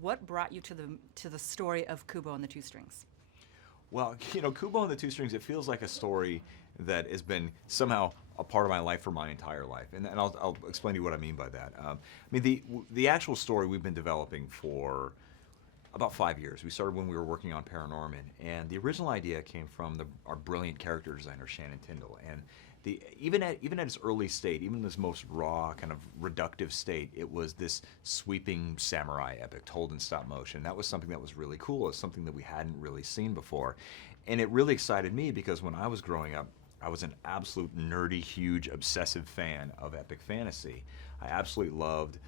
What brought you to the story of Kubo and the Two Strings? Well, Kubo and the Two Strings, it feels like a story that has been somehow a part of my life for my entire life. And I'll explain to you what I mean by that. The actual story we've been developing for about 5 years. We started when we were working on Paranorman, and the original idea came from our brilliant character designer, Shannon Tindle. And even at its early state, even in this most raw, kind of reductive state, it was this sweeping samurai epic told in stop motion. That was something that was really cool. It was something that we hadn't really seen before. And it really excited me because when I was growing up, I was an absolute nerdy, huge, obsessive fan of epic fantasy. I absolutely loved,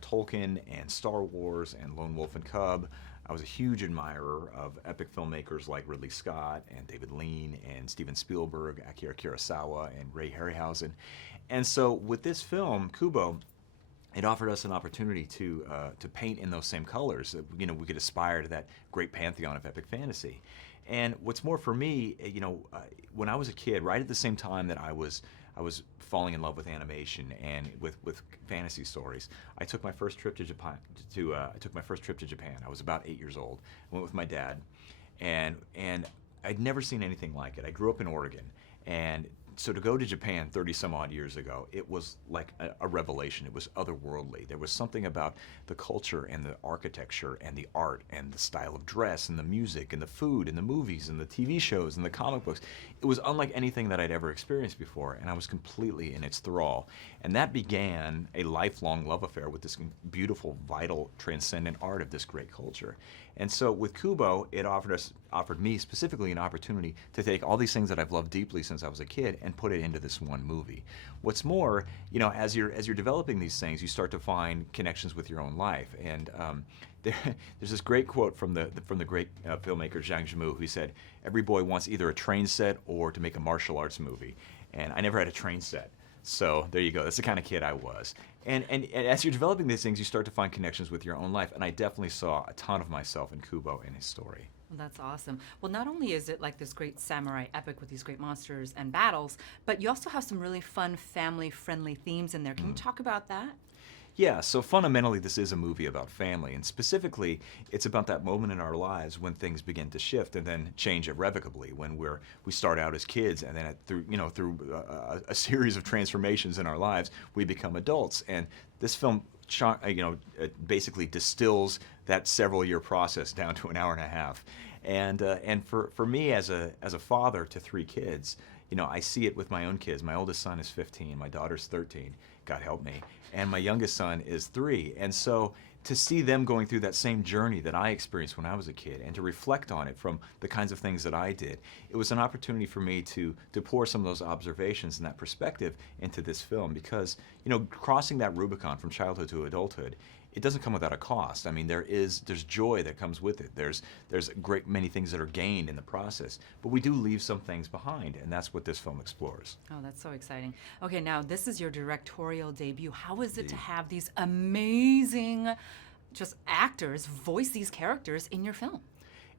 Tolkien and Star Wars and Lone Wolf and Cub. I was a huge admirer of epic filmmakers like Ridley Scott and David Lean and Steven Spielberg, Akira Kurosawa and Ray Harryhausen. And so with this film, Kubo, it offered us an opportunity to paint in those same colors. We could aspire to that great pantheon of epic fantasy. And what's more for me, when I was a kid, right at the same time that I was falling in love with animation and with fantasy stories, I took my first trip to Japan. I was about 8 years old. I went with my dad, and I'd never seen anything like it. I grew up in Oregon, and so to go to Japan 30 some odd years ago, it was like a revelation. It was otherworldly. There was something about the culture and the architecture and the art and the style of dress and the music and the food and the movies and the TV shows and the comic books. It was unlike anything that I'd ever experienced before, and I was completely in its thrall. And that began a lifelong love affair with this beautiful, vital, transcendent art of this great culture. And so with Kubo, it offered me specifically an opportunity to take all these things that I've loved deeply since I was a kid and put it into this one movie. What's more, as you're developing these things, you start to find connections with your own life. And there's this great quote from the great filmmaker Zhang Yimou, who said, "Every boy wants either a train set or to make a martial arts movie." And I never had a train set. So there you go. That's the kind of kid I was. And as you're developing these things, you start to find connections with your own life. And I definitely saw a ton of myself in Kubo and his story. Well, that's awesome. Well, not only is it like this great samurai epic with these great monsters and battles, but you also have some really fun family-friendly themes in there. Can you talk about that? Yeah, so fundamentally this is a movie about family, and specifically it's about that moment in our lives when things begin to shift and then change irrevocably, when we start out as kids and then through a series of transformations in our lives we become adults. And this film it basically distills that several-year process down to an hour and a half. And for me as a father to 3 kids, I see it with my own kids. My oldest son is 15, my daughter's 13, God help me, and my youngest son is 3. And so to see them going through that same journey that I experienced when I was a kid and to reflect on it from the kinds of things that I did, it was an opportunity for me to pour some of those observations and that perspective into this film, because crossing that Rubicon from childhood to adulthood, it doesn't come without a cost. I mean, there's joy that comes with it. There's a great many things that are gained in the process, but we do leave some things behind, and that's what this film explores. Oh, that's so exciting. Okay, now this is your directorial debut. How is it to have these amazing just actors voice these characters in your film?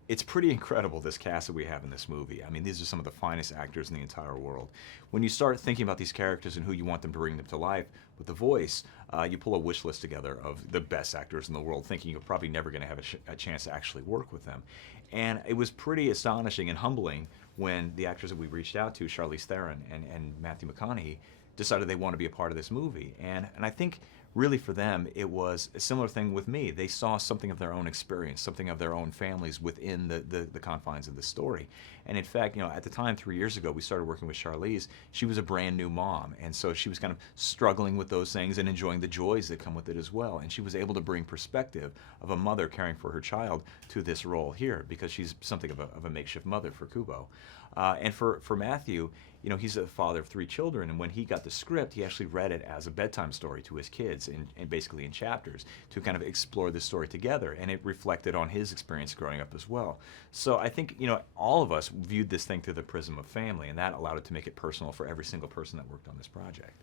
It's pretty incredible, this cast that we have in this movie. I mean, these are some of the finest actors in the entire world. When you start thinking about these characters and who you want them to bring them to life with the voice, you pull a wish list together of the best actors in the world, thinking you're probably never going to have a chance to actually work with them. And it was pretty astonishing and humbling when the actors that we reached out to, Charlize Theron and Matthew McConaughey, decided they want to be a part of this movie. And I think really for them, it was a similar thing with me. They saw something of their own experience, something of their own families within the confines of the story. And in fact, at the time, 3 years ago, we started working with Charlize. She was a brand new mom, and so she was kind of struggling with those things and enjoying the joys that come with it as well. And she was able to bring perspective of a mother caring for her child to this role here, because she's something of a makeshift mother for Kubo. And for Matthew, he's a father of 3 children, and when he got the script, he actually read it as a bedtime story to his kids, and basically in chapters, to kind of explore the story together, and it reflected on his experience growing up as well. So I think, all of us viewed this thing through the prism of family, and that allowed it to make it personal for every single person that worked on this project.